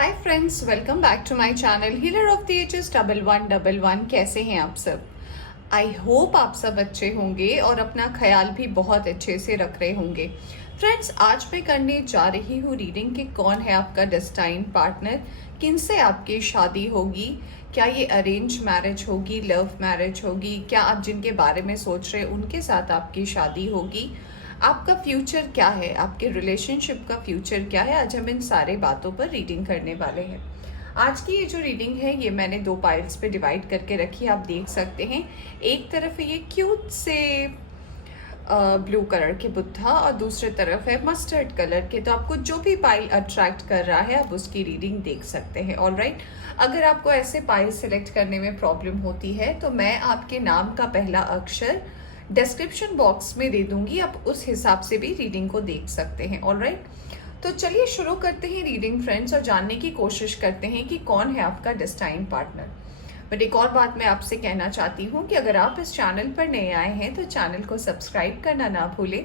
Hi friends, welcome back to my channel healer of the ages 1111। कैसे हैं आप सब? आई होप आप सब अच्छे होंगे और अपना ख्याल भी बहुत अच्छे से रख रहे होंगे। फ्रेंड्स, आज मैं करने जा रही हूँ रीडिंग कि कौन है आपका डेस्टाइन पार्टनर, किनसे आपकी शादी होगी, क्या ये अरेंज मैरिज होगी, लव मैरिज होगी, क्या आप जिनके बारे में सोच रहे हैं उनके साथ आपकी शादी होगी, आपका फ्यूचर क्या है, आपके रिलेशनशिप का फ्यूचर क्या है। आज हम इन सारे बातों पर रीडिंग करने वाले हैं। आज की ये जो रीडिंग है ये मैंने दो पार्ट्स पे डिवाइड करके रखी है, आप देख सकते हैं। एक तरफ है ये क्यूट से ब्लू कलर के बुद्धा और दूसरी तरफ है मस्टर्ड कलर के। तो आपको जो भी पाइल अट्रैक्ट कर रहा है आप उसकी रीडिंग देख सकते हैं। ऑलराइट, अगर आपको ऐसे पाइल सेलेक्ट करने में प्रॉब्लम होती है तो मैं आपके नाम का पहला अक्षर डिस्क्रिप्शन बॉक्स में दे दूंगी, आप उस हिसाब से भी रीडिंग को देख सकते हैं। ऑलराइट, तो चलिए शुरू करते हैं रीडिंग फ्रेंड्स और जानने की कोशिश करते हैं कि कौन है आपका डेस्टाइन पार्टनर। बट एक और बात मैं आपसे कहना चाहती हूँ कि अगर आप इस चैनल पर नए आए हैं तो चैनल को सब्सक्राइब करना ना भूलें,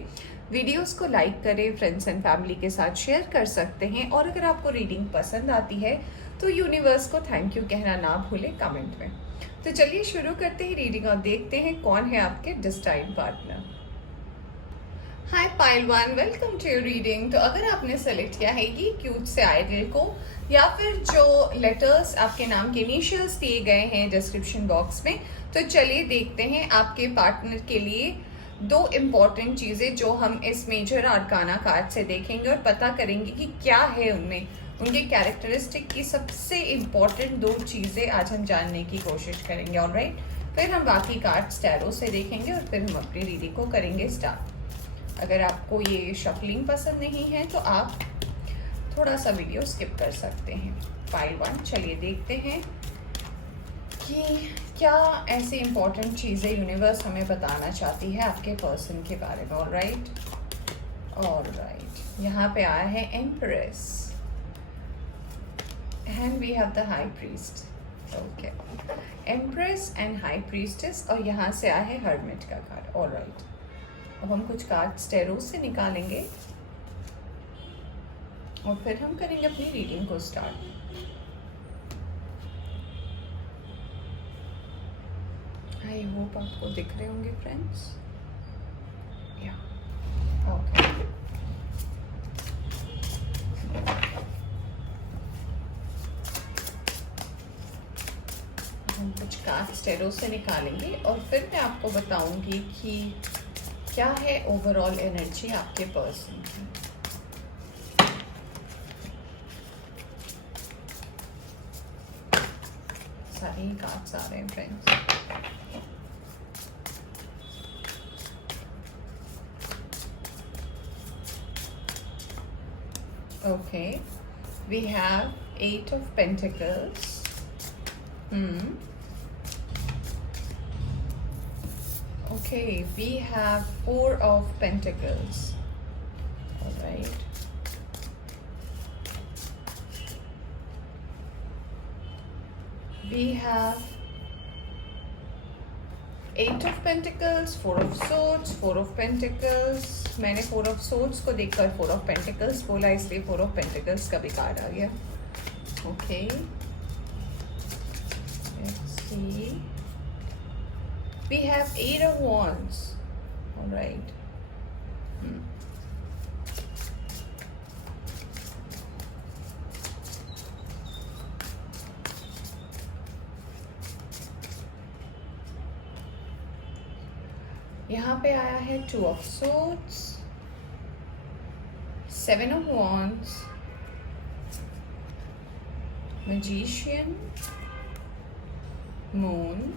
वीडियोस को लाइक करें, फ्रेंड्स एंड फैमिली के साथ शेयर कर सकते हैं। और अगर आपको रीडिंग पसंद आती है तो यूनिवर्स को थैंक यू कहना ना भूलें कमेंट में। तो चलिए शुरू करते हैं रीडिंग और देखते हैं कौन है आपके destine partner. Hi pile one, welcome to your reading. तो अगर आपने सेलेक्ट किया है ये क्यूट से आइडल को या फिर जो लेटर्स आपके नाम के इनिशियल्स दिए गए हैं डिस्क्रिप्शन बॉक्स में, तो चलिए देखते हैं आपके पार्टनर के लिए दो इम्पॉर्टेंट चीज़ें जो हम इस मेजर आर्काना कार्ड से देखेंगे और पता करेंगे कि क्या है उनमें, उनके कैरेक्टरिस्टिक की सबसे इम्पॉर्टेंट दो चीज़ें आज हम जानने की कोशिश करेंगे। ऑलराइट, फिर हम बाकी कार्ड्स टैरो से देखेंगे और फिर हम अपनी रीडिंग को करेंगे स्टार्ट। अगर आपको ये शफलिंग पसंद नहीं है तो आप थोड़ा सा वीडियो स्किप कर सकते हैं। पाइल वन, चलिए देखते हैं कि क्या ऐसी इम्पोर्टेंट चीज़ें यूनिवर्स हमें बताना चाहती है आपके पर्सन के बारे में। ऑलराइट, यहाँ पे आया है empress and we have the high priest. Okay, empress and high priestess, और यहाँ से आया है हर्मिट का कार्ड। ऑलराइट, अब हम कुछ कार्ड्स टैरो से निकालेंगे और फिर हम करेंगे अपनी रीडिंग को स्टार्ट। आई होप आपको दिख रहे होंगे फ्रेंड्स। या ओके, हम कुछ कार्ड्स टैरो से निकालेंगे और फिर मैं आपको बताऊंगी कि क्या है ओवरऑल एनर्जी आपके पर्सन की। सारे ही कार्ड्स आ रहे हैं friends. Okay, we have 8 of Pentacles. Okay, we have 4 of Pentacles. All right. We have 8 of Pentacles, 4 of Swords, 4 of Pentacles. मैंने 4 of Swords को देखकर 4 of Pentacles बोला, इसलिए 4 of Pentacles का भी कार्ड आ गया। Okay. Let's see. We have 8 of Wands. All right. यहाँ पे आया है 2 of Swords, 7 of Wands, Magician, Moon,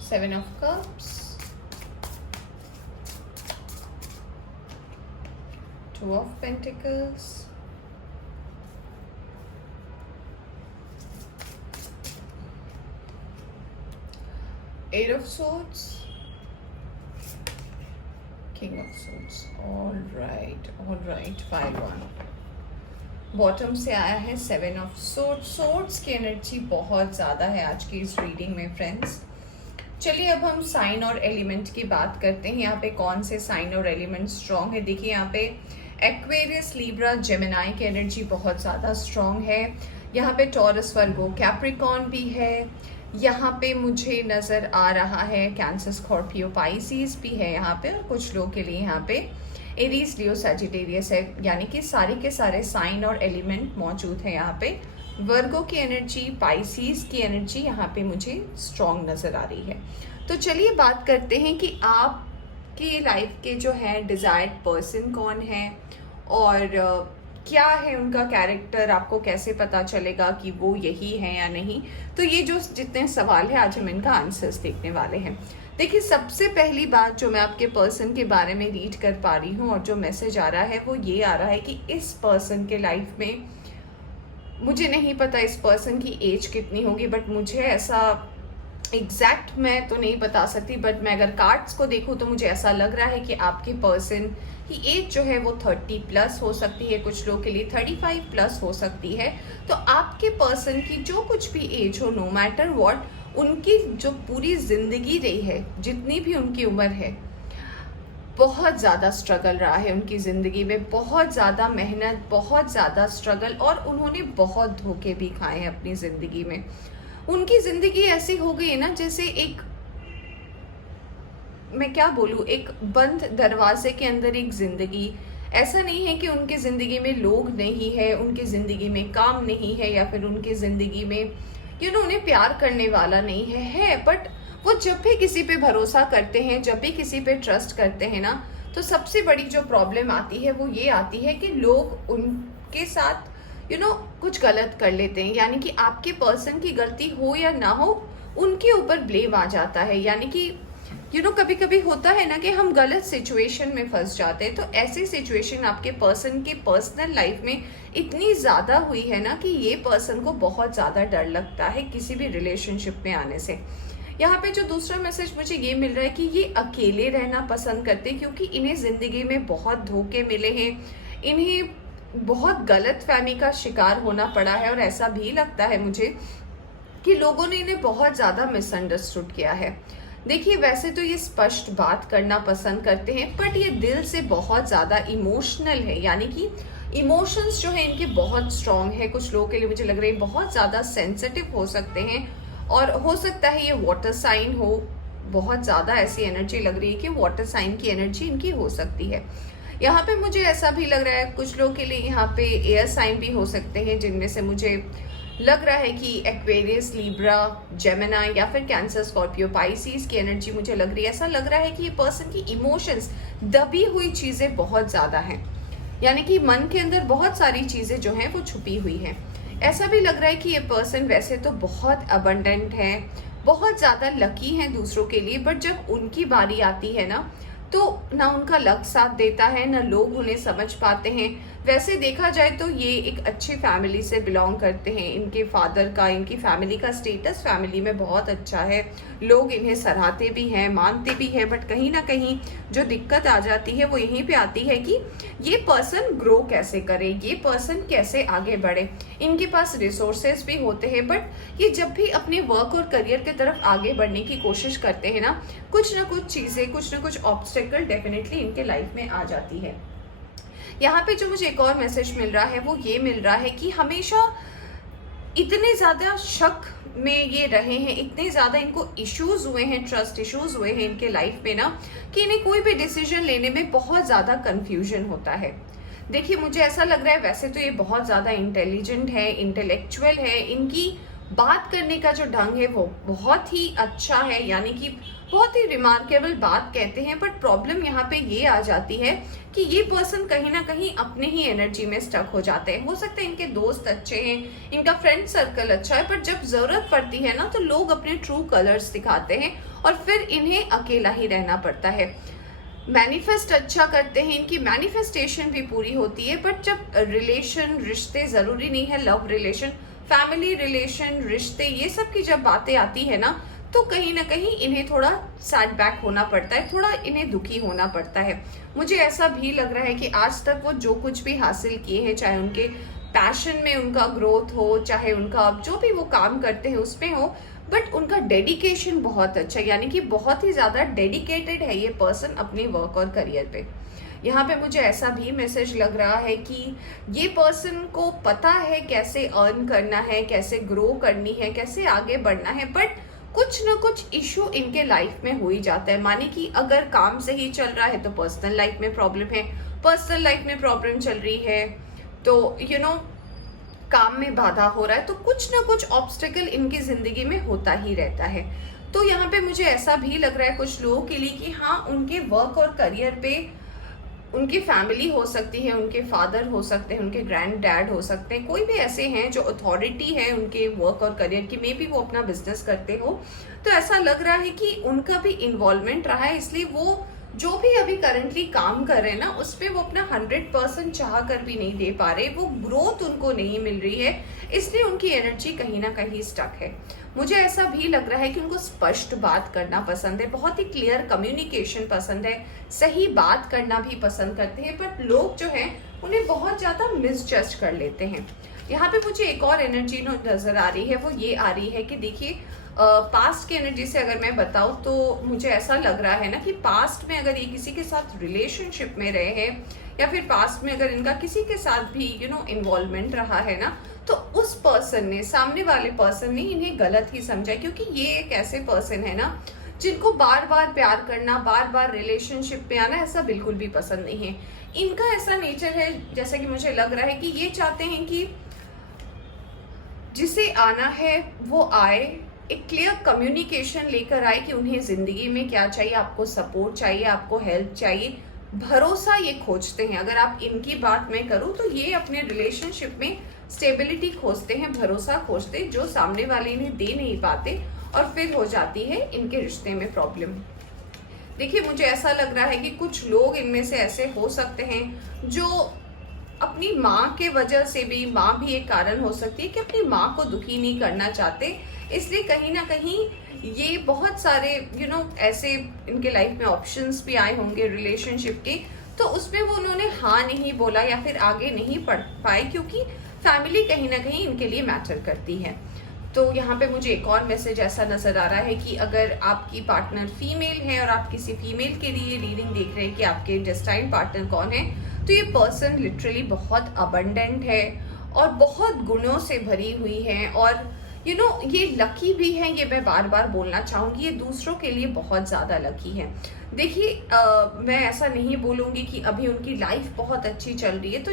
Seven of Cups, 2 of Pentacles, Eight of Swords, King of Swords. All right, Pile one. Bottom से आया है 7 of Swords. Swords की energy बहुत ज़्यादा है आज की इस रीडिंग में फ्रेंड्स। चलिए अब हम साइन और एलिमेंट की बात करते हैं। यहाँ पे कौन से साइन और एलिमेंट स्ट्रॉन्ग है। देखिए यहाँ पे एक्वेरियस, लिब्रा, जेमिनाई की एनर्जी बहुत ज़्यादा स्ट्रॉन्ग है। यहाँ पे टॉरस, वर्गो, कैप्रिकॉर्न भी है। यहाँ पे मुझे नज़र आ रहा है कैंसर, स्कॉर्पियो, पाइसिस भी है यहाँ पे, और कुछ लोग के लिए यहाँ पे एरीज, लियो, सैजिटेरियस है। यानी कि सारे के सारे साइन और एलिमेंट मौजूद है यहाँ पे। वर्गो की एनर्जी, पाइसिस की एनर्जी यहाँ पे मुझे स्ट्रॉन्ग नज़र आ रही है। तो चलिए बात करते हैं कि आपकी लाइफ के जो है डिज़ायर्ड पर्सन कौन है और क्या है उनका कैरेक्टर, आपको कैसे पता चलेगा कि वो यही है या नहीं। तो ये जो जितने सवाल है आज हम इनका आंसर्स देखने वाले हैं। देखिए सबसे पहली बात जो मैं आपके पर्सन के बारे में रीड कर पा रही हूँ और जो मैसेज आ रहा है वो ये आ रहा है कि इस पर्सन के लाइफ में, मुझे नहीं पता इस पर्सन की एज कितनी होगी, बट मुझे ऐसा एग्जैक्ट मैं तो नहीं बता सकती, बट मैं अगर कार्ड्स को देखूँ तो मुझे ऐसा लग रहा है कि आपके पर्सन की एज जो है वो 30+ हो सकती है, कुछ लोग के लिए 35+ हो सकती है। तो आपके पर्सन की जो कुछ भी एज हो, नो मैटर व्हाट, उनकी जो पूरी जिंदगी रही है, जितनी भी उनकी उम्र है, बहुत ज़्यादा स्ट्रगल रहा है उनकी ज़िंदगी में, बहुत ज़्यादा मेहनत, बहुत ज़्यादा स्ट्रगल, और उन्होंने बहुत धोखे भी खाए हैं अपनी ज़िंदगी में। उनकी ज़िंदगी ऐसी हो गई है ना जैसे एक, मैं क्या बोलूँ, एक बंद दरवाजे के अंदर एक ज़िंदगी। ऐसा नहीं है कि उनकी ज़िंदगी में लोग नहीं है, उनकी ज़िंदगी में काम नहीं है, या फिर उनकी ज़िंदगी में उन्हें प्यार करने वाला नहीं है, बट वो जब भी किसी पे भरोसा करते हैं, जब भी किसी पे ट्रस्ट करते हैं ना, तो सबसे बड़ी जो प्रॉब्लम आती है वो ये आती है कि लोग उनके साथ कुछ गलत कर लेते हैं। यानी कि आपके पर्सन की गलती हो या ना हो, उनके ऊपर ब्लेम आ जाता है। यानी कि कभी कभी होता है ना कि हम गलत सिचुएशन में फंस जाते हैं। तो ऐसी सिचुएशन आपके पर्सन की पर्सनल लाइफ में इतनी ज़्यादा हुई है ना कि ये पर्सन को बहुत ज़्यादा डर लगता है किसी भी रिलेशनशिप में आने से। यहाँ पे जो दूसरा मैसेज मुझे ये मिल रहा है कि ये अकेले रहना पसंद करते हैं, क्योंकि इन्हें ज़िंदगी में बहुत धोखे मिले हैं, इन्हें बहुत गलत फहमी का शिकार होना पड़ा है, और ऐसा भी लगता है मुझे कि लोगों ने इन्हें बहुत ज़्यादा मिसअंडरस्टूड किया है। देखिए वैसे तो ये स्पष्ट बात करना पसंद करते हैं, बट ये दिल से बहुत ज़्यादा इमोशनल है। यानी कि इमोशंस जो है इनके बहुत स्ट्रॉन्ग है। कुछ लोगों के लिए मुझे लग रहा है बहुत ज़्यादा सेंसिटिव हो सकते हैं, और हो सकता है ये वाटर साइन हो। बहुत ज़्यादा ऐसी एनर्जी लग रही है कि वाटर साइन की एनर्जी इनकी हो सकती है। यहाँ पे मुझे ऐसा भी लग रहा है कुछ लोगों के लिए यहाँ पे एयर साइन भी हो सकते हैं, जिनमें से मुझे लग रहा है कि एक्वेरियस, लिब्रा, जेमिनाई या फिर कैंसर, स्कॉर्पियो, पाइसिस की एनर्जी मुझे लग रही है। ऐसा लग रहा है कि ये पर्सन की इमोशंस, दबी हुई चीज़ें बहुत ज़्यादा हैं। यानी कि मन के अंदर बहुत सारी चीज़ें जो हैं वो छुपी हुई हैं। ऐसा भी लग रहा है कि ये पर्सन वैसे तो बहुत अबंडेंट है, बहुत ज़्यादा लकी हैं दूसरों के लिए, बट जब उनकी बारी आती है ना, तो ना उनका लक साथ देता है, ना लोग उन्हें समझ पाते हैं। वैसे देखा जाए तो ये एक अच्छी फैमिली से बिलोंग करते हैं। इनके फादर का, इनकी फैमिली का स्टेटस फैमिली में बहुत अच्छा है, लोग इन्हें सराहते भी हैं, मानते भी हैं। बट कहीं ना कहीं जो दिक्कत आ जाती है वो यहीं पे आती है कि ये पर्सन ग्रो कैसे करे, ये पर्सन कैसे आगे बढ़े। इनके पास रिसोर्सेज भी होते हैं, बट ये जब भी अपने वर्क और करियर की तरफ आगे बढ़ने की कोशिश करते हैं ना कुछ चीज़ें, कुछ ना कुछ ऑब्स्टेकल डेफिनेटली इनके लाइफ में आ जाती है। यहाँ पे जो मुझे एक और मैसेज मिल रहा है वो ये मिल रहा है कि हमेशा इतने ज़्यादा शक में ये रहे हैं, इतने ज़्यादा इनको इश्यूज हुए हैं, ट्रस्ट इश्यूज हुए हैं इनके लाइफ में ना, कि इन्हें कोई भी डिसीजन लेने में बहुत ज़्यादा कंफ्यूजन होता है। देखिए मुझे ऐसा लग रहा है वैसे तो ये बहुत ज़्यादा इंटेलिजेंट है, इंटेलेक्चुअल है, इनकी बात करने का जो ढंग है वो बहुत ही अच्छा है, यानी कि बहुत ही रिमार्केबल बात कहते हैं। बट प्रॉब्लम यहाँ पे ये आ जाती है कि ये पर्सन कहीं ना कहीं अपने ही एनर्जी में स्टक हो जाते हैं। हो सकता है इनके दोस्त अच्छे हैं, इनका फ्रेंड सर्कल अच्छा है, पर जब जरूरत पड़ती है ना तो लोग अपने ट्रू कलर्स दिखाते हैं और फिर इन्हें अकेला ही रहना पड़ता है। मैनिफेस्ट अच्छा करते हैं, इनकी मैनिफेस्टेशन भी पूरी होती है, बट जब रिलेशन, रिश्ते, ज़रूरी नहीं है लव रिलेशन, फैमिली रिलेशन, रिश्ते, ये सब की जब बातें आती है ना तो कहीं ना कहीं इन्हें थोड़ा सेटबैक होना पड़ता है, थोड़ा इन्हें दुखी होना पड़ता है। मुझे ऐसा भी लग रहा है कि आज तक वो जो कुछ भी हासिल किए हैं, चाहे उनके पैशन में उनका ग्रोथ हो, चाहे उनका जो भी वो काम करते हैं उसमें हो, बट उनका डेडिकेशन बहुत अच्छा है, यानी कि बहुत ही ज़्यादा डेडिकेटेड है ये पर्सन अपने वर्क और करियर पे। यहाँ पे मुझे ऐसा भी मैसेज लग रहा है कि ये पर्सन को पता है कैसे अर्न करना है, कैसे ग्रो करनी है, कैसे आगे बढ़ना है, बट कुछ ना कुछ इशू इनके लाइफ में हो ही जाता है। माने कि अगर काम सही चल रहा है तो पर्सनल लाइफ में प्रॉब्लम है, पर्सनल लाइफ में प्रॉब्लम चल रही है तो काम में बाधा हो रहा है, तो कुछ ना कुछ ऑब्स्टेकल इनकी जिंदगी में होता ही रहता है। तो यहाँ पे मुझे ऐसा भी लग रहा है कुछ लोगों के लिए कि हाँ, उनके वर्क और करियर पे उनकी फैमिली हो सकती है, उनके फादर हो सकते हैं, उनके ग्रैंड डैड हो सकते हैं, कोई भी ऐसे हैं जो अथॉरिटी है उनके वर्क और करियर की, मे बी वो अपना बिजनेस करते हो, तो ऐसा लग रहा है कि उनका भी इन्वॉल्वमेंट रहा है, इसलिए वो जो भी अभी करंटली काम कर रहे हैं ना, उस पर वो अपना 100% चाह कर भी नहीं दे पा रहे, वो ग्रोथ उनको नहीं मिल रही है, इसलिए उनकी एनर्जी कहीं ना कहीं स्टक है। मुझे ऐसा भी लग रहा है कि उनको स्पष्ट बात करना पसंद है, बहुत ही क्लियर कम्युनिकेशन पसंद है, सही बात करना भी पसंद करते हैं, बट लोग जो हैं उन्हें बहुत ज़्यादा मिसजज कर लेते हैं। यहाँ पे मुझे एक और एनर्जी नजर आ रही है, वो ये आ रही है कि देखिए पास्ट की एनर्जी से अगर मैं बताऊं तो मुझे ऐसा लग रहा है ना कि पास्ट में अगर ये किसी के साथ रिलेशनशिप में रहे हैं, या फिर पास्ट में अगर इनका किसी के साथ भी इन्वॉल्वमेंट रहा है ना, तो उस पर्सन ने, सामने वाले पर्सन ने इन्हें गलत ही समझा, क्योंकि ये एक ऐसे पर्सन है ना जिनको बार बार प्यार करना, बार बार रिलेशनशिप में आना ऐसा बिल्कुल भी पसंद नहीं है। इनका ऐसा नेचर है, जैसा कि मुझे लग रहा है कि ये चाहते हैं कि जिसे आना है वो आए, एक क्लियर कम्युनिकेशन लेकर आए कि उन्हें जिंदगी में क्या चाहिए, आपको सपोर्ट चाहिए, आपको हेल्प चाहिए, भरोसा ये खोजते हैं। अगर आप इनकी बात मैं करूं तो ये अपने रिलेशनशिप में स्टेबिलिटी खोजते हैं, भरोसा खोजते हैं, जो सामने वाले इन्हें दे नहीं पाते, और फिर हो जाती है इनके रिश्ते में प्रॉब्लम। देखिए मुझे ऐसा लग रहा है कि कुछ लोग इनमें से ऐसे हो सकते हैं जो अपनी माँ के वजह से भी, माँ भी एक कारण हो सकती है कि अपनी माँ को दुखी नहीं करना चाहते, इसलिए कहीं ना कहीं ये बहुत सारे ऐसे इनके लाइफ में ऑप्शंस भी आए होंगे रिलेशनशिप के, तो उसमें वो उन्होंने हाँ नहीं बोला या फिर आगे नहीं बढ़ पाए, क्योंकि फैमिली कहीं ना कहीं इनके लिए मैटर करती है। तो यहाँ पे मुझे एक और मैसेज ऐसा नजर आ रहा है कि अगर आपकी पार्टनर फीमेल है और आप किसी फीमेल के लिए रीडिंग देख रहे हैं कि आपके डेस्टाइन पार्टनर कौन है, तो ये पर्सन लिटरली बहुत अबंडेंट है और बहुत गुणों से भरी हुई है, और ये लकी भी है, ये मैं बार बार बोलना चाहूँगी, ये दूसरों के लिए बहुत ज़्यादा लकी है। देखिए मैं ऐसा नहीं बोलूँगी कि अभी उनकी लाइफ बहुत अच्छी चल रही है, तो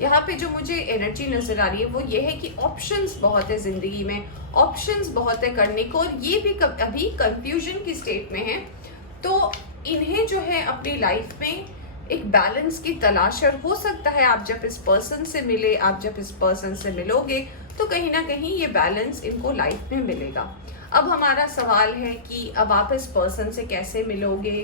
यहाँ पे जो मुझे एनर्जी नजर आ रही है वो ये है कि ऑप्शंस बहुत है ज़िंदगी में, ऑप्शंस बहुत है करने को, और ये भी अभी कंफ्यूजन की स्टेट में है, तो इन्हें जो है अपनी लाइफ में एक बैलेंस की तलाश, और हो सकता है आप जब इस पर्सन से मिले, आप जब इस पर्सन से मिलोगे तो कहीं ना कहीं ये बैलेंस इनको लाइफ में मिलेगा। अब हमारा सवाल है कि अब आप इस पर्सन से कैसे मिलोगे,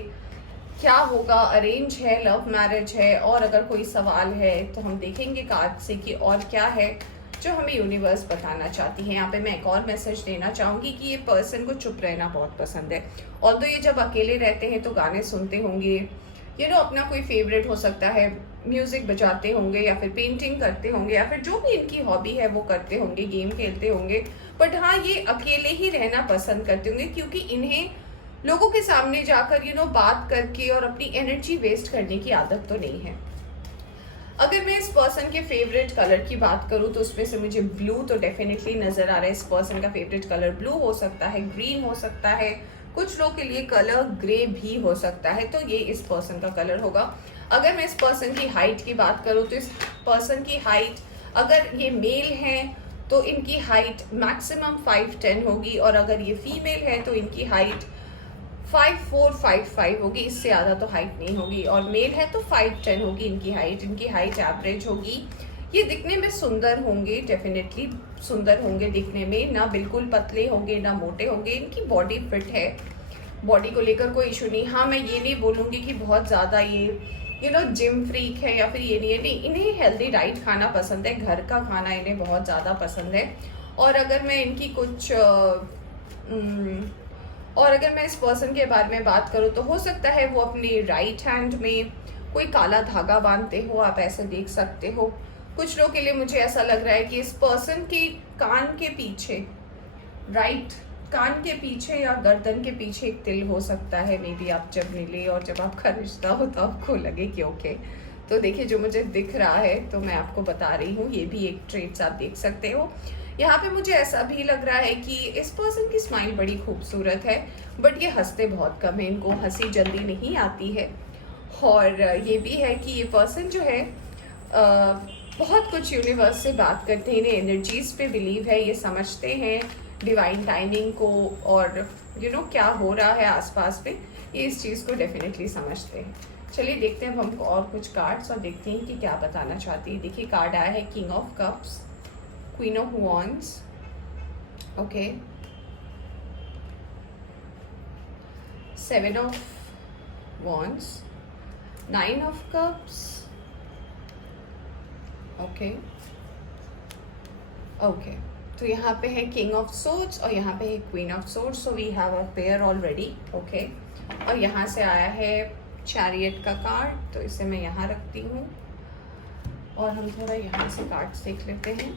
क्या होगा, अरेंज है, लव मैरिज है, और अगर कोई सवाल है तो हम देखेंगे कार्ड से कि और क्या है जो हमें यूनिवर्स बताना चाहती है। यहाँ पे मैं एक और मैसेज देना चाहूँगी कि ये पर्सन को चुप रहना बहुत पसंद है, ऑल्दो ये जब अकेले रहते हैं तो गाने सुनते होंगे, अपना कोई फेवरेट हो सकता है, म्यूजिक बजाते होंगे, या फिर पेंटिंग करते होंगे, या फिर जो भी इनकी हॉबी है वो करते होंगे, गेम खेलते होंगे, बट हाँ ये अकेले ही रहना पसंद करते होंगे, क्योंकि इन्हें लोगों के सामने जाकर बात करके और अपनी एनर्जी वेस्ट करने की आदत तो नहीं है। अगर मैं इस पर्सन के फेवरेट कलर की बात करूं तो उसमें से मुझे ब्लू तो डेफिनेटली नजर आ रहा है। इस पर्सन का फेवरेट कलर ब्लू हो सकता है, ग्रीन हो सकता है, कुछ लोग के लिए कलर ग्रे भी हो सकता है, तो ये इस पर्सन का कलर होगा। अगर मैं इस पर्सन की हाइट की बात करूं तो इस पर्सन की हाइट, अगर ये मेल है तो इनकी हाइट मैक्सिमम 5'10" होगी, और अगर ये फीमेल है तो इनकी हाइट 5'4", 5'5" होगी, इससे ज़्यादा तो हाइट नहीं होगी, और मेल है तो 5'10" होगी इनकी हाइट एवरेज होगी। ये दिखने में सुंदर होंगे, डेफिनेटली सुंदर होंगे दिखने में, ना बिल्कुल पतले होंगे ना मोटे होंगे, इनकी बॉडी फिट है, बॉडी को लेकर कोई इशू नहीं। हाँ मैं ये नहीं बोलूँगी कि बहुत ज़्यादा ये जिम फ्रीक है या फिर ये नहीं, इन्हें हेल्दी डाइट खाना पसंद है, घर का खाना इन्हें बहुत ज़्यादा पसंद है। और अगर मैं इनकी और अगर मैं इस पर्सन के बारे में बात करूँ तो हो सकता है वो अपनी राइट हैंड में कोई काला धागा बांधते हो, आप ऐसे देख सकते हो। कुछ लोग के लिए मुझे ऐसा लग रहा है कि इस पर्सन के कान के पीछे राइट कान के पीछे या गर्दन के पीछे एक तिल हो सकता है, मे बी आप जब मिले और जब आपका रिश्ता हो तो आपको लगे कि ओके। तो देखिए जो मुझे दिख रहा है तो मैं आपको बता रही हूँ, ये भी एक ट्रेट्स आप देख सकते हो। यहाँ पे मुझे ऐसा भी लग रहा है कि इस पर्सन की स्माइल बड़ी खूबसूरत है, बट ये हंसते बहुत कम है, इनको हंसी जल्दी नहीं आती है। और ये भी है कि ये पर्सन जो है बहुत कुछ यूनिवर्स से बात करते हैं, इन्हें एनर्जीज पे बिलीव है, ये समझते हैं डिवाइन टाइमिंग को और क्या हो रहा है आसपास में, ये इस चीज़ को डेफिनेटली समझते हैं। चलिए देखते हैं अब हमको और कुछ कार्ड्स और देखते हैं कि क्या बताना चाहती है। देखिए कार्ड आया है king of cups, queen of wands, okay, seven of wands, nine of cups, okay okay. तो यहाँ पे है किंग ऑफ सोर्ड्स और यहाँ पे है queen of swords, so we have a pair already, okay. और यहाँ से आया है चैरियट का कार्ड, तो इसे मैं यहाँ रखती हूँ और हम थोड़ा यहाँ से कार्ड्स देख लेते हैं।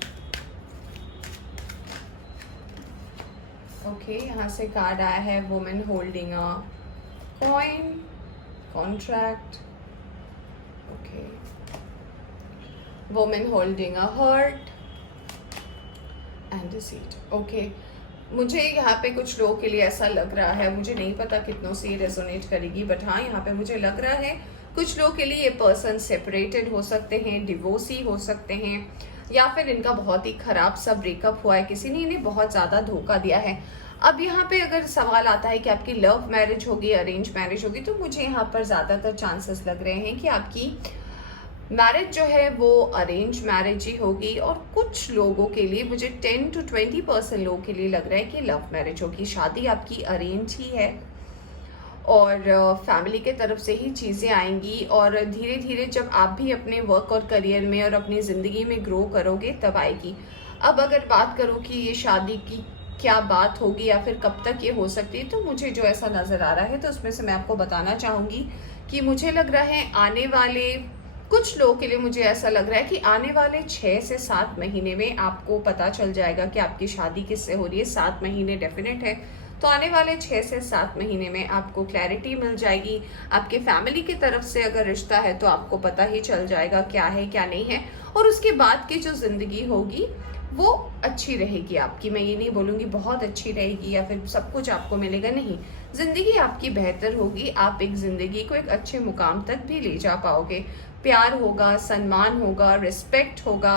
ओके, यहाँ से कार्ड आया है women holding a coin, contract, okay, women holding a heart and deceit, okay. मुझे यहाँ पे कुछ लोगों के लिए ऐसा लग रहा है, मुझे नहीं पता कितनों से ये रेजोनेट करेगी, बट हाँ यहाँ पे मुझे लग रहा है कुछ लोगों के लिए ये पर्सन सेपरेटेड हो सकते हैं, डिवोर्सी हो सकते हैं, या फिर इनका बहुत ही खराब सा ब्रेकअप हुआ है, किसी ने इन्हें बहुत ज़्यादा धोखा दिया है। अब यहाँ पे अगर सवाल आता है कि आपकी लव मैरिज होगी, अरेंज मैरिज होगी, तो मुझे यहाँ पर ज़्यादातर चांसेस लग रहे हैं कि आपकी मैरिज जो है वो अरेंज मैरिज ही होगी, और कुछ लोगों के लिए मुझे 10 to 20% लोगों के लिए लग रहा है कि लव मैरिज होगी। शादी आपकी अरेंज ही है और फैमिली के तरफ से ही चीज़ें आएंगी, और धीरे धीरे जब आप भी अपने वर्क और करियर में और अपनी ज़िंदगी में ग्रो करोगे तब आएगी। अब अगर बात करो कि ये शादी की क्या बात होगी या फिर कब तक ये हो सकती है, तो मुझे जो ऐसा नज़र आ रहा है तो उसमें से मैं आपको बताना चाहूँगी कि मुझे लग रहा है आने वाले कुछ लोगों के लिए, मुझे ऐसा लग रहा है कि आने वाले 6 से 7 महीने में आपको पता चल जाएगा कि आपकी शादी किससे हो रही है। 7 महीने डेफिनेट है, तो आने वाले 6 से 7 महीने में आपको क्लैरिटी मिल जाएगी। आपके फैमिली की तरफ से अगर रिश्ता है तो आपको पता ही चल जाएगा क्या है क्या नहीं है, और उसके बाद की जो ज़िंदगी होगी वो अच्छी रहेगी आपकी। मैं ये नहीं बोलूँगी बहुत अच्छी रहेगी या फिर सब कुछ आपको मिलेगा, नहीं, ज़िंदगी आपकी बेहतर होगी। आप एक ज़िंदगी को एक अच्छे मुकाम तक भी ले जा पाओगे, प्यार होगा, सम्मान होगा, रिस्पेक्ट होगा,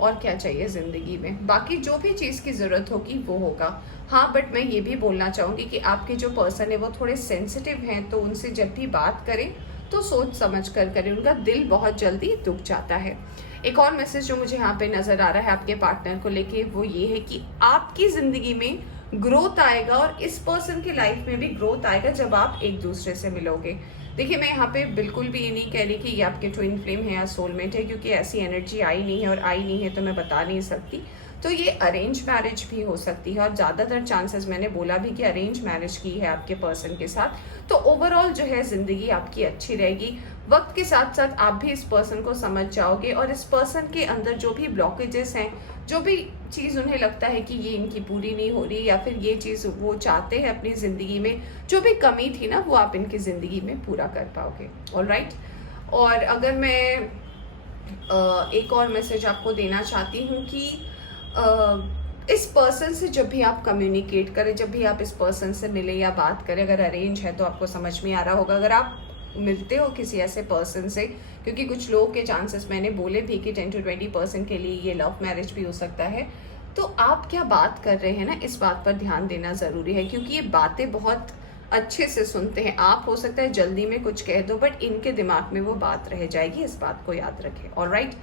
और क्या चाहिए ज़िंदगी में, बाकी जो भी चीज़ की ज़रूरत होगी वो होगा। हाँ, बट मैं ये भी बोलना चाहूँगी कि आपके जो पर्सन है वो थोड़े सेंसिटिव हैं, तो उनसे जब भी बात करें तो सोच समझ कर करें, उनका दिल बहुत जल्दी दुख जाता है। एक और मैसेज जो मुझे यहाँ पे नज़र आ रहा है आपके पार्टनर को लेके, वो ये है कि आपकी ज़िंदगी में ग्रोथ आएगा, और इस पर्सन की लाइफ में भी ग्रोथ आएगा जब आप एक दूसरे से मिलोगे। देखिए मैं यहाँ पे बिल्कुल भी ये नहीं कह रही कि ये आपके ट्विन फ्लेम है या सोलमेट है, क्योंकि ऐसी एनर्जी आई नहीं है, और आई नहीं है तो मैं बता नहीं सकती। तो ये अरेंज मैरिज भी हो सकती है, और ज़्यादातर चांसेस मैंने बोला भी कि अरेंज मैरिज की है आपके पर्सन के साथ। तो ओवरऑल जो है ज़िंदगी आपकी अच्छी रहेगी। वक्त के साथ साथ आप भी इस पर्सन को समझ जाओगे, और इस पर्सन के अंदर जो भी ब्लॉकेजेस हैं, जो भी चीज़ उन्हें लगता है कि ये इनकी पूरी नहीं हो रही, या फिर ये चीज़ वो चाहते हैं अपनी ज़िंदगी में, जो भी कमी थी ना, वो आप इनकी ज़िंदगी में पूरा कर पाओगे। ऑलराइट। और अगर मैं एक और मैसेज आपको देना चाहती हूँ कि इस पर्सन से जब भी आप कम्युनिकेट करें, जब भी आप इस पर्सन से मिले या बात करें, अगर अरेंज है तो आपको समझ में आ रहा होगा, अगर आप मिलते हो किसी ऐसे पर्सन से, क्योंकि कुछ लोगों के चांसेस मैंने बोले भी कि 10 to 20% के लिए ये लव मैरिज भी हो सकता है, तो आप क्या बात कर रहे हैं ना, इस बात पर ध्यान देना ज़रूरी है, क्योंकि ये बातें बहुत अच्छे से सुनते हैं। आप हो सकता है जल्दी में कुछ कह दो, बट इनके दिमाग में वो बात रह जाएगी, इस बात को याद रखें। ऑलराइट।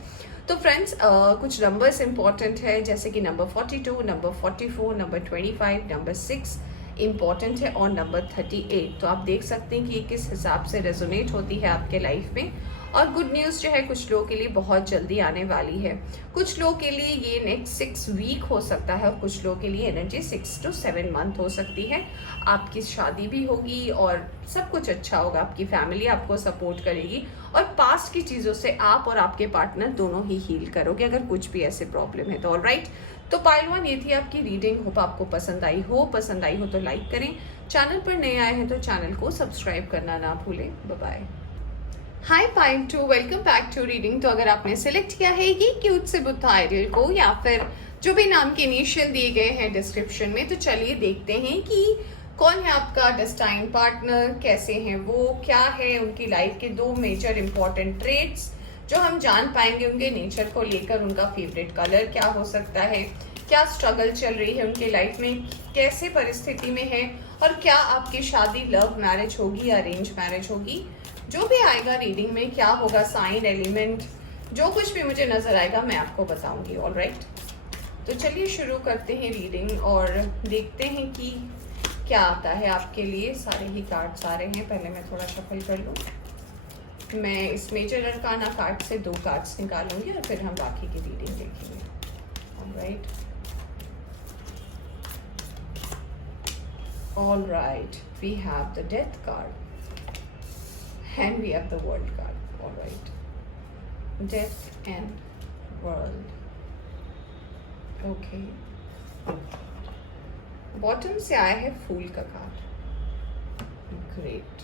तो फ्रेंड्स कुछ नंबर्स इंपॉर्टेंट है, जैसे कि number 42, number 44, number 25, number 6 important है, और नंबर 38। तो आप देख सकते हैं कि ये किस हिसाब से रेजोनेट होती है आपके लाइफ में। और गुड न्यूज़ जो है कुछ लोगों के लिए बहुत जल्दी आने वाली है। कुछ लोगों के लिए ये नेक्स्ट 6 वीक हो सकता है, और कुछ लोगों के लिए एनर्जी 6 to 7 मंथ हो सकती है। आपकी शादी भी होगी और सब कुछ अच्छा होगा, आपकी फैमिली आपको सपोर्ट करेगी, और पास्ट की चीज़ों से आप और आपके पार्टनर दोनों ही हील करोगे, अगर कुछ भी ऐसे प्रॉब्लम है तो। ऑलराइट। तो पाइल 1 ये थी आपकी रीडिंग। होप आपको पसंद आई हो तो लाइक करें, चैनल पर नए आए हैं तो चैनल को सब्सक्राइब करना ना भूलें। Bye bye. Hi pile 2, welcome back to reading. तो अगर आपने सिलेक्ट किया है ये क्यूट से बुद्धा आइडियल को या फिर जो भी नाम के इनिशियल दिए गए हैं डिस्क्रिप्शन में, तो चलिए देखते हैं कि कौन है आपका डेस्टाइन पार्टनर, कैसे हैं वो, क्या है उनकी लाइफ के 2 मेजर इंपॉर्टेंट ट्रेट्स जो हम जान पाएंगे उनके नेचर को लेकर। उनका फेवरेट कलर क्या हो सकता है, क्या स्ट्रगल चल रही है उनके लाइफ में, कैसे परिस्थिति में है, और क्या आपकी शादी लव मैरिज होगी या अरेंज मैरिज होगी। जो भी आएगा रीडिंग में, क्या होगा साइन एलिमेंट, जो कुछ भी मुझे नजर आएगा मैं आपको बताऊंगी। ऑलराइट, तो चलिए शुरू करते हैं रीडिंग और देखते हैं कि क्या आता है आपके लिए। सारे ही कार्ड्स आ रहे हैं, पहले मैं थोड़ा शफल कर लूँ। मैं इस मेजर अरकाना कार्ड से 2 कार्ड्स निकालूंगी और फिर हम बाकी की रीडिंग देखेंगे। Alright, alright, we have the death card and we have the world card. All right, death and world. Okay, bottom से आया है फूल का कार्ड। ग्रेट।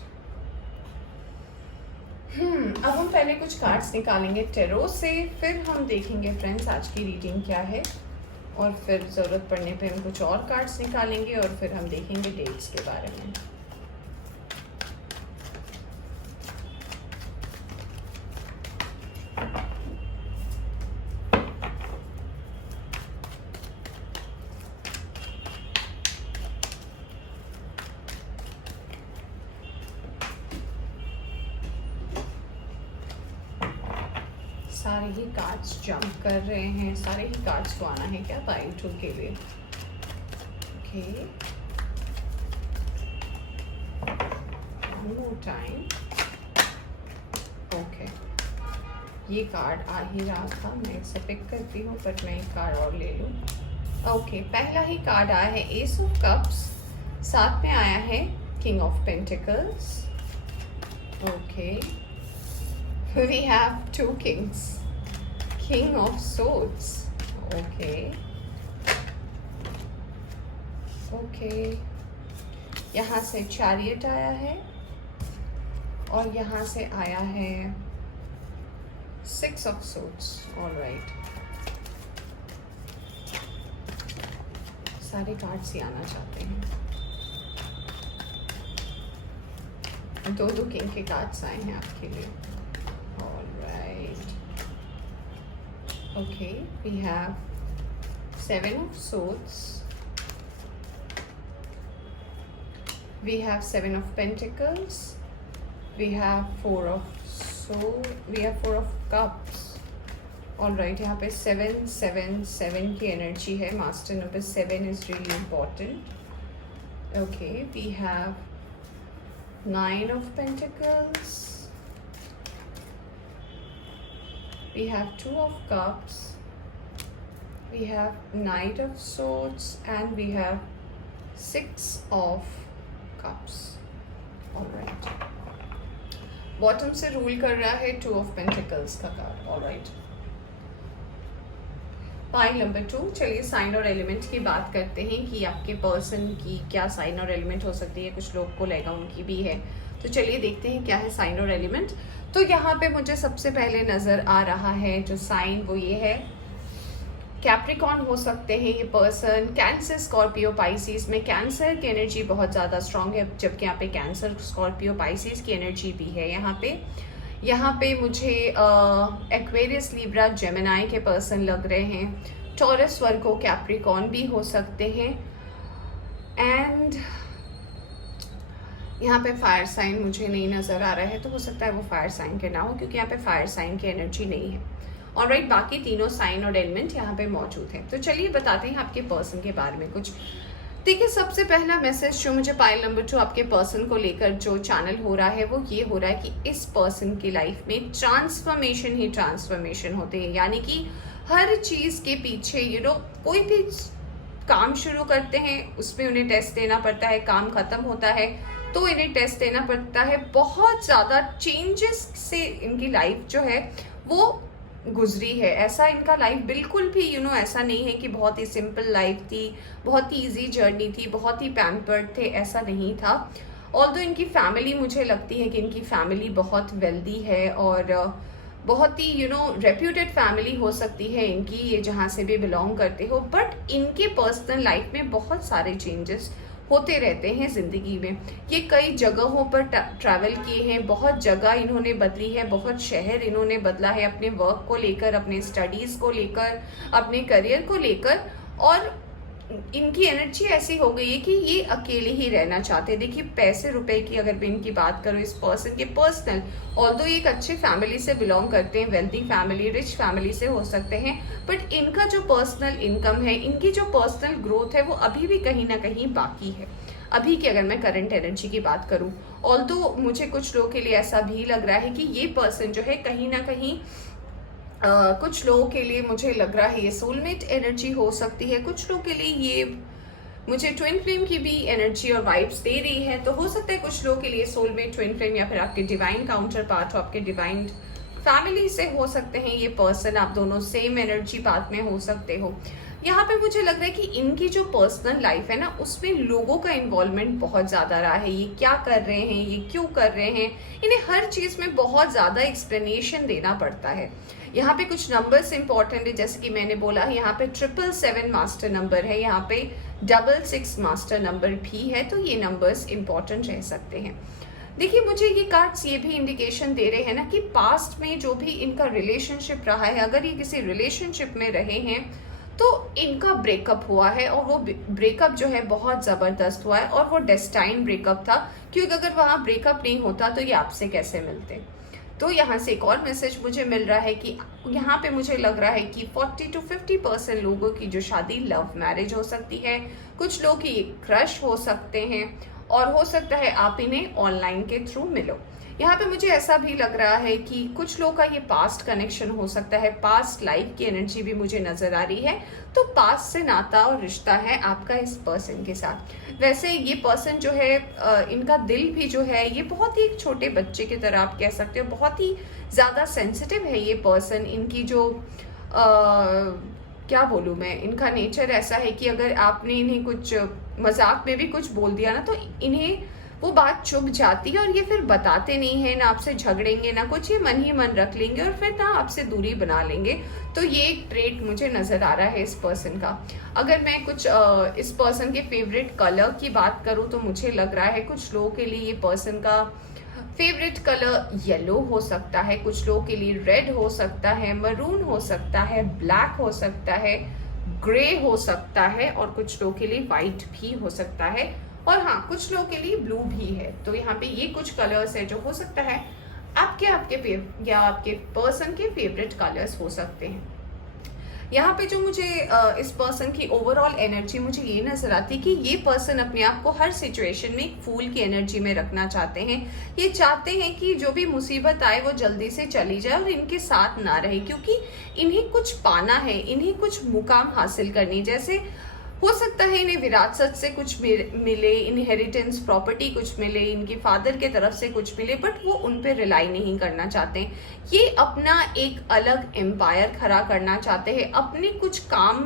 अब हम पहले कुछ कार्ड्स निकालेंगे टेरो से, फिर हम देखेंगे फ्रेंड्स आज की रीडिंग क्या है, और फिर ज़रूरत पड़ने पे हम कुछ और कार्ड्स निकालेंगे और फिर हम देखेंगे डेट्स के बारे में। सारे ही कार्ड्स जंप कर रहे हैं, सारे ही कार्ड्स को आना है क्या पाइल 2 के लिए। Okay, one more time. Okay, ये कार्ड आ ही रहा था, मैं इसे पिक करती हूँ, बट मैं एक कार्ड और ले लूँ। ओके, पहला ही कार्ड आया है एस ऑफ कप्स, साथ में आया है king of pentacles. Okay, we have 2 kings, king of swords. Okay, okay, यहाँ से chariot आया है और यहाँ से आया है 6 of swords. All right, सारे कार्ड्स ही आना चाहते हैं। 2 किंग के कार्ड्स आए हैं आपके लिए। Okay, we have 7 of swords, we have 7 of pentacles, we have 4 of cups. All right, यहाँ पे 7 7 7 की एनर्जी है। Master number 7 is really important. Okay, we have 9 of pentacles, we have 2 of cups, we have knight of swords, and we have 6 of cups. All right, bottom से rule कर रहा है 2 of pentacles का card. All right, pile number 2। चलिए sign और element की बात करते हैं कि आपके पर्सन की क्या साइन और एलिमेंट हो सकती है। कुछ लोग को लगेगा उनकी भी है, तो चलिए देखते हैं क्या है साइन और एलिमेंट। तो यहाँ पे मुझे सबसे पहले नज़र आ रहा है जो साइन, वो ये है कैप्रिकॉन हो सकते हैं ये पर्सन। कैंसर, स्कॉर्पियो, पाइसिस में कैंसर की एनर्जी बहुत ज़्यादा स्ट्रांग है, जबकि यहाँ पे कैंसर, स्कॉर्पियो, पाइसिस की एनर्जी भी है। यहाँ पे मुझे एक्वेरियस, लिब्रा, जेमिनाई के पर्सन लग रहे हैं। टॉरस, वर्गो, कैप्रिकॉन भी हो सकते हैं। एंड यहाँ पे फायर साइन मुझे नहीं नज़र आ रहा है, तो हो सकता है वो फायर साइन के ना हो, क्योंकि यहाँ पे फायर साइन की एनर्जी नहीं है। ऑलराइट, बाकी तीनों साइन और एलिमेंट यहाँ पे मौजूद हैं। तो चलिए बताते हैं आपके पर्सन के बारे में कुछ। देखिए, सबसे पहला मैसेज जो मुझे पाइल नंबर 2 आपके पर्सन को लेकर जो चैनल हो रहा है वो ये हो रहा है कि इस पर्सन की लाइफ में ट्रांसफॉर्मेशन ही ट्रांसफॉर्मेशन होते हैं। यानी कि हर चीज़ के पीछे कोई भी काम शुरू करते हैं उसमें उन्हें टेस्ट देना पड़ता है, काम खत्म होता है तो इन्हें टेस्ट देना पड़ता है। बहुत ज़्यादा चेंजेस से इनकी लाइफ जो है वो गुजरी है। ऐसा इनका लाइफ बिल्कुल भी ऐसा नहीं है कि बहुत ही सिंपल लाइफ थी, बहुत ही इजी जर्नी थी, बहुत ही पैम्पर्ड थे, ऐसा नहीं था। ऑल्दो इनकी फैमिली, मुझे लगती है कि इनकी फैमिली बहुत वेल्दी है और बहुत ही रेप्यूटेड फैमिली हो सकती है इनकी, ये जहाँ से भी बिलोंग करते हो, बट इनके पर्सनल लाइफ में बहुत सारे चेंजेस होते रहते हैं ज़िंदगी में। ये कई जगहों पर ट्रैवल किए हैं, बहुत जगह इन्होंने बदली है, बहुत शहर इन्होंने बदला है अपने वर्क को लेकर, अपने स्टडीज़ को लेकर, अपने करियर को लेकर। और इनकी एनर्जी ऐसी हो गई है कि ये अकेले ही रहना चाहते हैं। देखिए पैसे रुपए की अगर मैं इनकी बात करूँ, इस पर्सन के पर्सनल, ऑल्दो एक अच्छे फैमिली से बिलोंग करते हैं, वेल्दी फैमिली, रिच फैमिली से हो सकते हैं, बट इनका जो पर्सनल इनकम है, इनकी जो पर्सनल ग्रोथ है, वो अभी भी कहीं ना कहीं बाकी है। अभी की अगर मैं करंट एनर्जी की बात करूँ, ऑल्दो मुझे कुछ लोगों के लिए ऐसा भी लग रहा है कि ये पर्सन जो है कहीं ना कहीं कुछ लोगों के लिए मुझे लग रहा है ये सोलमेट एनर्जी हो सकती है, कुछ लोगों के लिए ये मुझे ट्विन फ्लेम की भी एनर्जी और वाइब्स दे रही है। तो हो सकता है कुछ लोगों के लिए सोलमेट, ट्विन फ्लेम या फिर आपके डिवाइन काउंटर पार्ट हो, आपके डिवाइन फैमिली से हो सकते हैं ये पर्सन, आप दोनों सेम एनर्जी पाथ में हो सकते हो। यहाँ पे मुझे लग रहा है कि इनकी जो पर्सनल लाइफ है ना, उसमें लोगों का इन्वॉल्वमेंट बहुत ज़्यादा रहा है। ये क्या कर रहे हैं, ये क्यों कर रहे हैं, इन्हें हर चीज़ में बहुत ज़्यादा एक्सप्लेनेशन देना पड़ता है। यहाँ पे कुछ नंबर्स इंपॉर्टेंट है, जैसे कि मैंने बोला, यहाँ पे 777 मास्टर नंबर है, यहाँ पे 66 मास्टर नंबर भी है, तो ये नंबर्स इंपॉर्टेंट रह सकते हैं। देखिए मुझे ये कार्ड्स ये भी इंडिकेशन दे रहे हैं ना कि पास्ट में जो भी इनका रिलेशनशिप रहा है, अगर ये किसी रिलेशनशिप में रहे हैं तो इनका ब्रेकअप हुआ है, और वो ब्रेकअप जो है बहुत ज़बरदस्त हुआ है, और वो डेस्टाइन ब्रेकअप था, क्योंकि अगर वहाँ ब्रेकअप नहीं होता तो ये आपसे कैसे मिलते। तो यहाँ से एक और मैसेज मुझे मिल रहा है कि यहाँ पे मुझे लग रहा है कि 40 to 50% लोगों की जो शादी लव मैरिज हो सकती है, कुछ लोग की क्रश हो सकते हैं, और हो सकता है आप इन्हें ऑनलाइन के थ्रू मिलो। यहाँ पे मुझे ऐसा भी लग रहा है कि कुछ लोग का ये पास्ट कनेक्शन हो सकता है, पास्ट लाइफ की एनर्जी भी मुझे नजर आ रही है। तो पास्ट से नाता और रिश्ता है आपका इस पर्सन के साथ। वैसे ये पर्सन जो है इनका दिल भी जो है ये बहुत ही एक छोटे बच्चे की तरह आप कह सकते हो, बहुत ही ज़्यादा सेंसिटिव है ये पर्सन। इनकी जो क्या बोलूँ मैं, इनका नेचर ऐसा है कि अगर आपने इन्हें कुछ मजाक में भी कुछ बोल दिया ना, तो इन्हें वो बात चुभ जाती है, और ये फिर बताते नहीं है, ना आपसे झगड़ेंगे ना कुछ, ये मन ही मन रख लेंगे और फिर ना आपसे दूरी बना लेंगे। तो ये एक ट्रेट मुझे नज़र आ रहा है इस पर्सन का। अगर मैं कुछ इस पर्सन के फेवरेट कलर की बात करूँ, तो मुझे लग रहा है कुछ लोगों के लिए ये पर्सन का फेवरेट कलर येलो हो सकता है, कुछ लोगों के लिए रेड हो सकता है, मरून हो सकता है, ब्लैक हो सकता है, ग्रे हो सकता है, और कुछ लोगों के लिए वाइट भी हो सकता है, और हाँ कुछ लोगों के लिए ब्लू भी है। तो यहाँ पे ये कुछ कलर्स है जो हो सकता है आपके पर्सन के फेवरेट कलर्स हो सकते हैं। यहाँ पे जो मुझे इस पर्सन की ओवरऑल एनर्जी मुझे ये नजर आती है कि ये पर्सन अपने आप को हर सिचुएशन में एक फूल की एनर्जी में रखना चाहते हैं। ये चाहते हैं कि जो भी मुसीबत आए वो जल्दी से चली जाए और इनके साथ ना रहे, क्योंकि इन्हें कुछ पाना है, इन्हें कुछ मुकाम हासिल करनी। जैसे हो सकता है इन्हें विरासत से कुछ मिले, इनहेरिटेंस प्रॉपर्टी कुछ मिले, इनके फादर के तरफ से कुछ मिले, बट वो उन पे रिलाई नहीं करना चाहते। ये अपना एक अलग एम्पायर खड़ा करना चाहते हैं, अपने कुछ काम,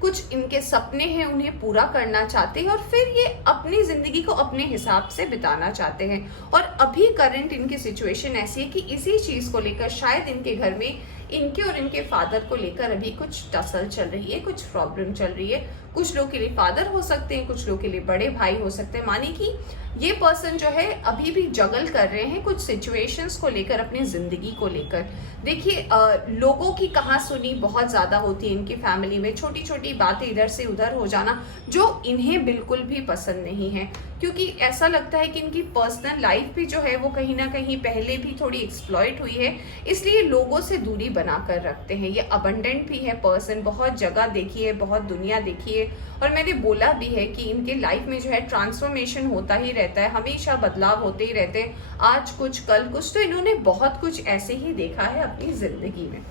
कुछ इनके सपने हैं उन्हें पूरा करना चाहते हैं, और फिर ये अपनी जिंदगी को अपने हिसाब से बिताना चाहते हैं। और अभी करंट इनकी सिचुएशन ऐसी है कि इसी चीज को लेकर शायद इनके घर में इनके और इनके फादर को लेकर अभी कुछ टसल चल रही है, कुछ प्रॉब्लम चल रही है। कुछ लोग के लिए फादर हो सकते हैं, कुछ लोग के लिए बड़े भाई हो सकते हैं। माने कि ये पर्सन जो है अभी भी जगल कर रहे हैं कुछ सिचुएशंस को लेकर, अपनी जिंदगी को लेकर। देखिए लोगों की कहाँ सुनी बहुत ज्यादा होती है इनकी फैमिली में, छोटी छोटी बातें इधर से उधर हो जाना जो इन्हें बिल्कुल भी पसंद नहीं है, क्योंकि ऐसा लगता है कि इनकी पर्सनल लाइफ भी जो है वो कहीं ना कहीं पहले भी थोड़ी एक्सप्लॉइट हुई है, इसलिए लोगों से दूरी बनाकर रखते हैं। ये अबंडेंट भी है पर्सन, बहुत जगह देखी है, बहुत दुनिया देखी है, और मैंने बोला भी है कि इनके लाइफ में जो है ट्रांसफॉर्मेशन होता ही रहता है, हमेशा बदलाव होते ही रहते हैं, आज कुछ कल कुछ। तो इन्होंने बहुत कुछ ऐसे ही देखा है अपनी जिंदगी में।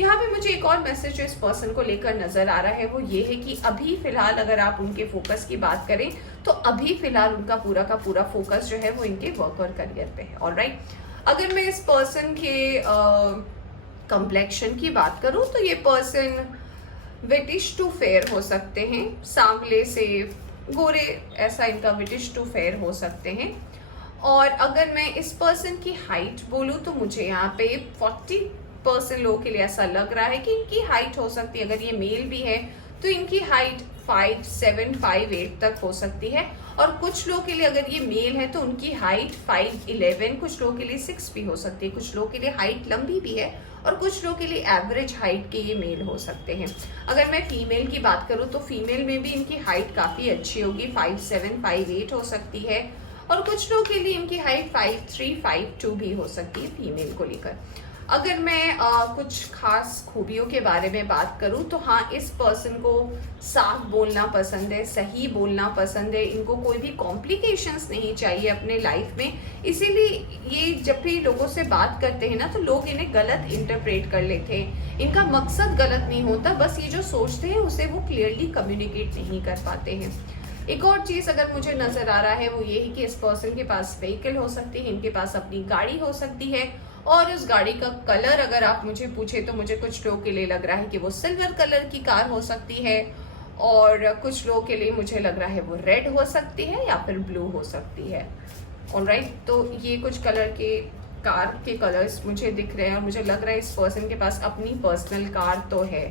यहाँ पे मुझे एक और मैसेज जो इस पर्सन को लेकर नजर आ रहा है वो ये है कि अभी फिलहाल अगर आप उनके फोकस की बात करें तो अभी फिलहाल उनका पूरा का पूरा फोकस जो है वो इनके वर्क और करियर पे है। ऑलराइट, अगर मैं इस पर्सन के कंप्लेक्शन की बात करूं तो ये पर्सन विटिश टू फेयर हो सकते हैं, सांवले से गोरे, ऐसा इनका विटिश टू फेयर हो सकते हैं। और अगर मैं इस पर्सन की हाइट बोलूं तो मुझे यहाँ पे 40% लोगों के लिए ऐसा लग रहा है कि इनकी हाइट हो सकती है, अगर ये मेल भी है तो इनकी हाइट 5'7", 5'8" तक हो सकती है। और कुछ लोगों के लिए अगर ये मेल है तो उनकी हाइट 5'11", कुछ लोगों के लिए 6 भी हो सकती है, कुछ लोगों के लिए हाइट लंबी भी है और कुछ लोगों के लिए एवरेज हाइट के ये मेल हो सकते हैं। अगर मैं फीमेल की बात करूँ तो फीमेल में भी इनकी हाइट काफ़ी अच्छी होगी, 5'7", 5'8" हो सकती है। और कुछ लोगों के लिए इनकी हाइट 5'3", 5'2" भी हो सकती है फीमेल को लेकर। अगर मैं कुछ खास खूबियों के बारे में बात करूं तो हाँ, इस पर्सन को साफ बोलना पसंद है, सही बोलना पसंद है, इनको कोई भी कॉम्प्लिकेशंस नहीं चाहिए अपने लाइफ में। इसीलिए ये जब भी लोगों से बात करते हैं ना तो लोग इन्हें गलत इंटरप्रेट कर लेते हैं। इनका मकसद गलत नहीं होता, बस ये जो सोचते हैं उसे वो क्लियरली कम्युनिकेट नहीं कर पाते हैं। एक और चीज़ अगर मुझे नज़र आ रहा है वो ये है कि इस पर्सन के पास व्हीकल हो सकती है, इनके पास अपनी गाड़ी हो सकती है। और उस गाड़ी का कलर अगर आप मुझे पूछे तो मुझे कुछ लोगों के लिए लग रहा है कि वो सिल्वर कलर की कार हो सकती है, और कुछ लोगों के लिए मुझे लग रहा है वो रेड हो सकती है या फिर ब्लू हो सकती है। ऑलराइट, तो ये कुछ कलर के कार के कलर्स मुझे दिख रहे हैं और मुझे लग रहा है इस पर्सन के पास अपनी पर्सनल कार तो है,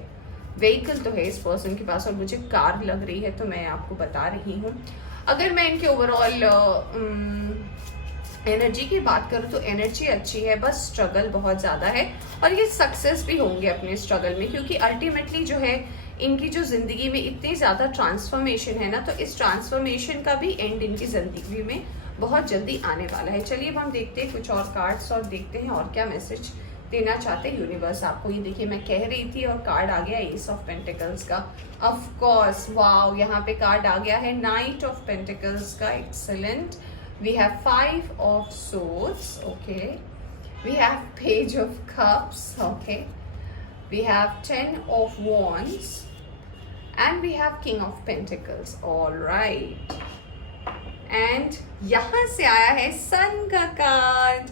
व्हीकल तो है इस पर्सन के पास, और मुझे कार लग रही है तो मैं आपको बता रही हूँ। अगर मैं इनके ओवरऑल एनर्जी की बात करूँ तो एनर्जी अच्छी है, बस स्ट्रगल बहुत ज़्यादा है और ये सक्सेस भी होंगे अपने स्ट्रगल में, क्योंकि अल्टीमेटली जो है इनकी जो ज़िंदगी में इतनी ज़्यादा ट्रांसफॉर्मेशन है ना, तो इस ट्रांसफॉर्मेशन का भी एंड इनकी ज़िंदगी में बहुत जल्दी आने वाला है। चलिए अब हम देखते हैं कुछ और कार्ड्स और देखते हैं और क्या मैसेज देना चाहते हैं यूनिवर्स आपको। ये देखिए मैं कह रही थी और कार्ड आ गया एस ऑफ पेंटिकल्स का। ऑफ कोर्स, वाओ, यहाँ पे कार्ड आ गया है नाइट ऑफ पेंटिकल्स का। Excellent. We have 5 of swords, okay, we have page of cups, okay, we have 10 of wands and we have king of pentacles. Alright, and यहाँ से आया है सन का card.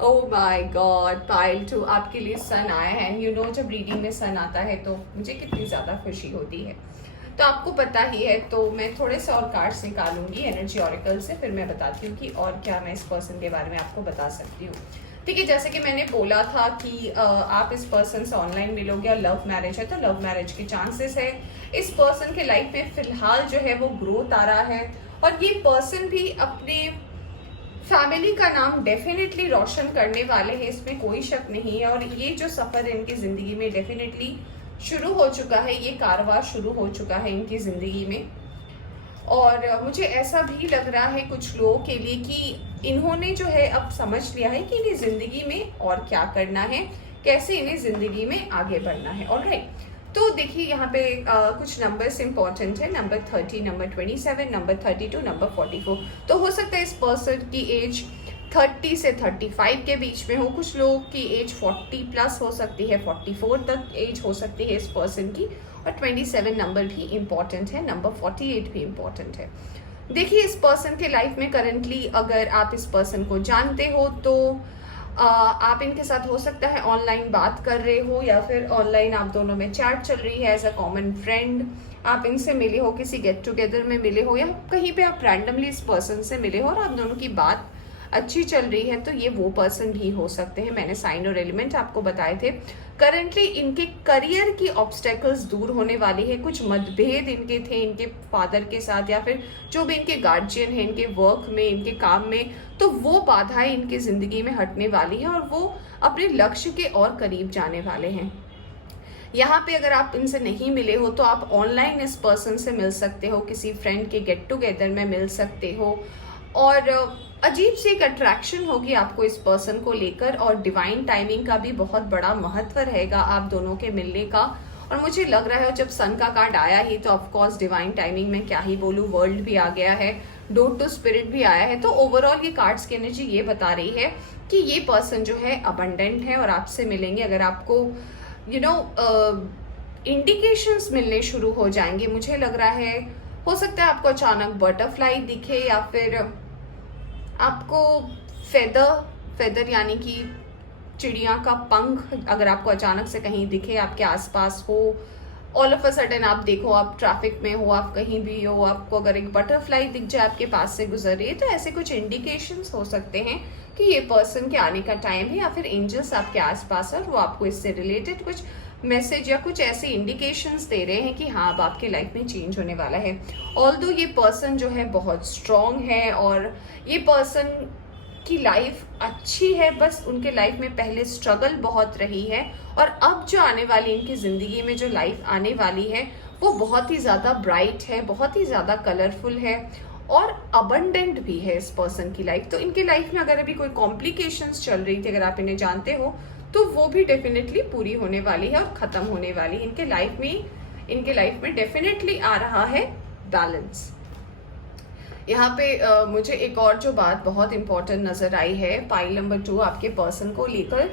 Oh my god, pile 2, आपके लिए sun आया है। And you know, जब रीडिंग में सन आता है तो मुझे कितनी ज़्यादा खुशी होती है, तो आपको पता ही है। तो मैं थोड़े से और कार्ड्स निकालूंगी एनर्जी ऑरेकल से, फिर मैं बताती हूँ कि और क्या मैं इस पर्सन के बारे में आपको बता सकती हूँ। ठीक है, जैसे कि मैंने बोला था कि आप इस पर्सन से ऑनलाइन मिलोगे और लव मैरिज है तो लव मैरिज के चांसेस है। इस पर्सन के लाइफ में फिलहाल जो है वो ग्रोथ आ रहा है और ये पर्सन भी अपने फैमिली का नाम डेफिनेटली रोशन करने वाले हैं, इसमें कोई शक नहीं है। और ये जो सफ़र इनकी ज़िंदगी में डेफिनेटली शुरू हो चुका है, ये कारवां शुरू हो चुका है इनकी ज़िंदगी में। और मुझे ऐसा भी लग रहा है कुछ लोगों के लिए कि इन्होंने जो है अब समझ लिया है कि इन्हें ज़िंदगी में और क्या करना है, कैसे इन्हें ज़िंदगी में आगे बढ़ना है। ऑलराइट, तो देखिए यहाँ पे कुछ नंबर्स इंपॉर्टेंट है, नंबर 30, नंबर 27, नंबर 32, नंबर 44। तो हो सकता है इस पर्सन की एज 30 से 35 के बीच में हो, कुछ लोगों की एज 40 प्लस हो सकती है, 44 तक एज हो सकती है इस पर्सन की। और 27 नंबर भी इम्पॉर्टेंट है, नंबर 48 भी इम्पॉर्टेंट है। देखिए इस पर्सन के लाइफ में करंटली अगर आप इस पर्सन को जानते हो तो आप इनके साथ हो सकता है ऑनलाइन बात कर रहे हो या फिर ऑनलाइन आप दोनों में चैट चल रही है एज अ कॉमन फ्रेंड, आप इनसे मिले हो, किसी गेट टुगेदर में मिले हो या कहीं पे आप रैंडमली इस पर्सन से मिले हो और आप दोनों की बात अच्छी चल रही है, तो ये वो पर्सन भी हो सकते हैं। मैंने साइन और एलिमेंट आपको बताए थे। करंटली इनके करियर की ऑब्स्टेकल्स दूर होने वाली है, कुछ मतभेद इनके थे इनके फादर के साथ या फिर जो भी इनके गार्जियन है, इनके वर्क में, इनके काम में, तो वो बाधाएं इनकी ज़िंदगी में हटने वाली है और वो अपने लक्ष्य के और करीब जाने वाले हैं। यहाँ पे अगर आप इनसे नहीं मिले हो तो आप ऑनलाइन इस पर्सन से मिल सकते हो, किसी फ्रेंड के गेट टुगेदर में मिल सकते हो और अजीब सी एक अट्रैक्शन होगी आपको इस पर्सन को लेकर और डिवाइन टाइमिंग का भी बहुत बड़ा महत्व रहेगा आप दोनों के मिलने का। और मुझे लग रहा है जब सन का कार्ड आया ही तो ऑफकोर्स डिवाइन टाइमिंग में क्या ही बोलूँ, वर्ल्ड भी आ गया है, डोट टू स्पिरिट भी आया है। तो ओवरऑल ये कार्ड्स की एनर्जी ये बता रही है कि ये पर्सन जो है अबंडेंट है और आपसे मिलेंगे। अगर आपको इंडिकेशंस मिलने शुरू हो जाएंगे, मुझे लग रहा है हो सकता है आपको अचानक बटरफ्लाई दिखे या फिर आपको फेदर यानी कि चिड़िया का पंख अगर आपको अचानक से कहीं दिखे, आपके आसपास हो, ऑल ऑफ अ सडन आप देखो, आप ट्रैफिक में हो, आप कहीं भी हो, आपको अगर एक बटरफ्लाई दिख जाए आपके पास से गुजर रही है, तो ऐसे कुछ इंडिकेशंस हो सकते हैं कि ये पर्सन के आने का टाइम है, या फिर एंजल्स आपके आसपास है और वो आपको इससे रिलेटेड कुछ मैसेज या कुछ ऐसे इंडिकेशंस दे रहे हैं कि हाँ अब आपके लाइफ में चेंज होने वाला है। ऑल्दो ये पर्सन जो है बहुत स्ट्रॉन्ग है और ये पर्सन की लाइफ अच्छी है, बस उनके लाइफ में पहले स्ट्रगल बहुत रही है और अब जो आने वाली इनकी ज़िंदगी में जो लाइफ आने वाली है वो बहुत ही ज़्यादा ब्राइट है, बहुत ही ज़्यादा कलरफुल है और अबंडेंट भी है इस पर्सन की लाइफ। तो इनके लाइफ में अगर अभी कोई कॉम्प्लिकेशंस चल रही थी, अगर आप इन्हें जानते हो, तो वो भी डेफिनेटली पूरी होने वाली है और ख़त्म होने वाली है। इनके लाइफ में डेफिनेटली आ रहा है बैलेंस। यहाँ पे मुझे एक और जो बात बहुत इंपॉर्टेंट नज़र आई है पाइल नंबर 2 आपके पर्सन को लेकर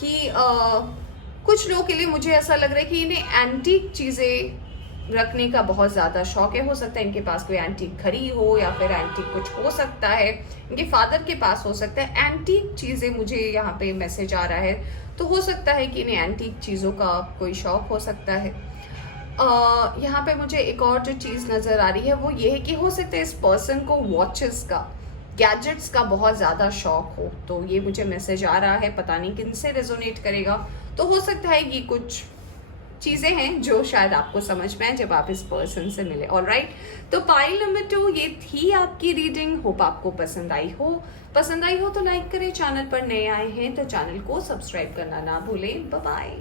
कि कुछ लोगों के लिए मुझे ऐसा लग रहा है कि इन्हें एंटीक चीज़ें रखने का बहुत ज़्यादा शौक है। हो सकता है इनके पास कोई एंटीक घड़ी हो या फिर एंटीक कुछ हो सकता है, इनके फादर के पास हो सकता है। एंटीक चीज़ें मुझे यहाँ पे मैसेज आ रहा है, तो हो सकता है कि इन्हें एंटीक चीज़ों का कोई शौक हो सकता है। यहाँ पे मुझे एक और जो चीज़ नज़र आ रही है वो ये है कि हो सकता है इस पर्सन को वॉचेस का, गैजेट्स का बहुत ज़्यादा शौक हो। तो ये मुझे मैसेज आ रहा है, पता नहीं किन से रेजोनेट करेगा। तो हो सकता है ये कुछ चीज़ें हैं जो शायद आपको समझ में आए जब आप इस पर्सन से मिले। ऑलराइट, तो पाइल नंबर 2 ये थी आपकी रीडिंग। होप आपको पसंद आई हो तो लाइक करें, चैनल पर नए आए हैं तो चैनल को सब्सक्राइब करना ना भूलें। Bye bye.